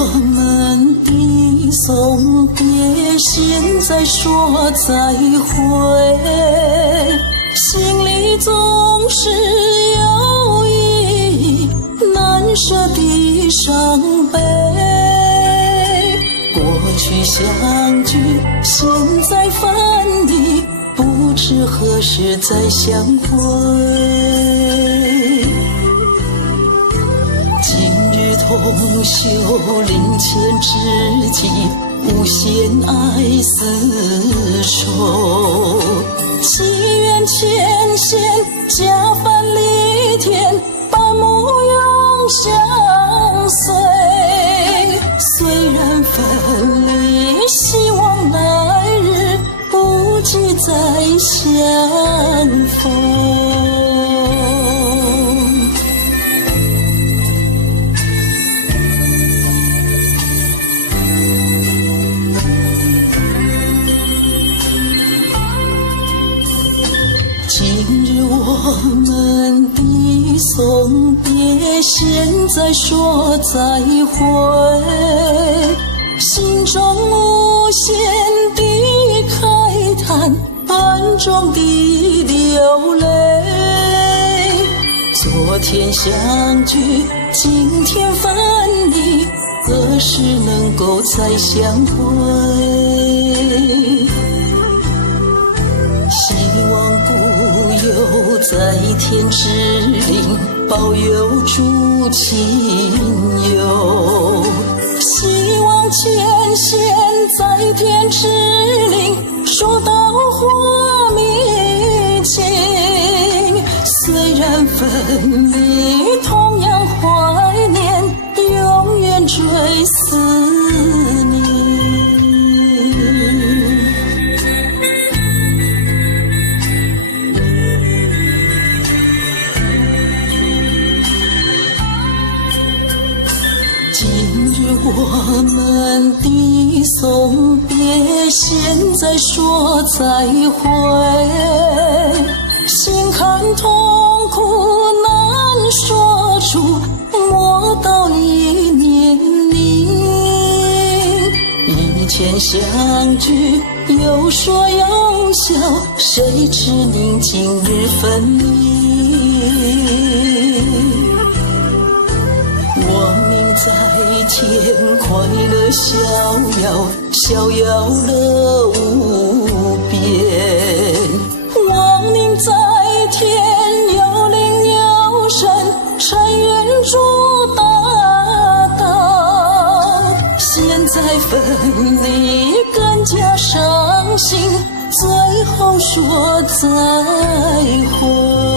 我们的送别，现在说再会，心里总是有一难舍的伤悲。过去相聚，现在分离，不知何时再相会。今日同修灵前知己，无限爱厮守。祈愿前线家繁里田，把母永相随。虽然分离，希望来日不及再相逢。今日我们的送别，现在说再会，心中无限的慨叹，暗中的流泪。昨天相聚，今天分离，何时能够再相会？希望故友在天之灵，保佑诸亲友。希望前线在天之灵，说到话迷情。虽然分离，同样怀念，永远追思你。今日我们的送别，现在说再会，心坎痛苦难说出，莫道一念宁。以前相聚，有说有笑，谁知您今日分离。亡命在天，快乐逍遥，逍遥乐无边。亡命在天，有灵有神，尘缘诸大道。现在分离，更加伤心，最后说再会。